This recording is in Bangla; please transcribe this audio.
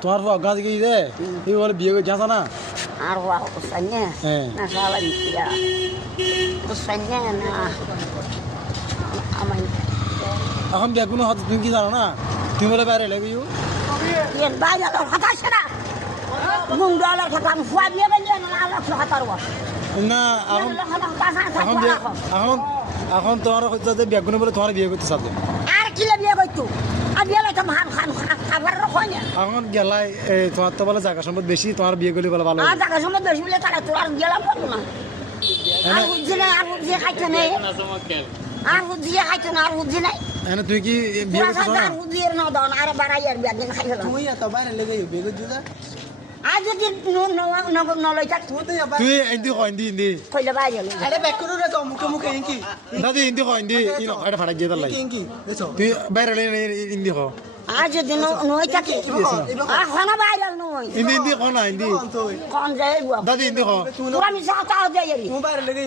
তোমার গাছ কি রে এই বলে বিয়ে করে জানা না আর ওয়া উসান্নে না সালা নিয়া উসান্নে না আমাই এখন বিয়ে কোনো হাত তুমি কি জানো না তুমি বলে বাইরে লেগে ইউ এর বাইরে তো হতাশ না মুন্ডালা কথা ফুয়া বিয়ে বলে না আল্লাহ হাতারবা না এখন তোমার হচ্ছে যে বিয়ে বলে তোমার বিয়ে করতে চাচ্ছে আর কি বিয়ে করতো আর বিয়ে তো মান খান খাবার রাখো না এখন গেলাই তোমার তো বলে জায়গা সম্পদ বেশি তোমার বিয়ে করলে বলে ভালো আর জায়গা সম্পদ বেশি বলে তারা তো আর গেলাম পারবো না আর বুঝছি না আর বুঝিয়ে খাইতে নেই আর বুঝিয়ে খাইতে না আর বুঝছি নাই এনে তুই কি বিয়ে করছিস না আর বুঝিয়ে না দাও আর বাড়াই আর বিয়ে দিন খাইলাম তুই এত বাইরে লেগে বিয়ে করছিস না আজ যদি নলই থাক তুই হিন্দি কয় হিন্দি কইলে বাইরে আরে ব্যাক করু রে তো মুখে মুখে ইনকি দাদি হিন্দি কয় হিন্দি ইনো এটা ফাটা গিয়ে তার লাগে ইনকি দেখো তুই বাইরে হিন্দি কয় আজ যদি নই থাকে এখন বাইরে নই হিন্দি কয় না হিন্দি কোন যায় দাদি হিন্দি কয় আমি সাথে যাই তুই বাইরে লেগে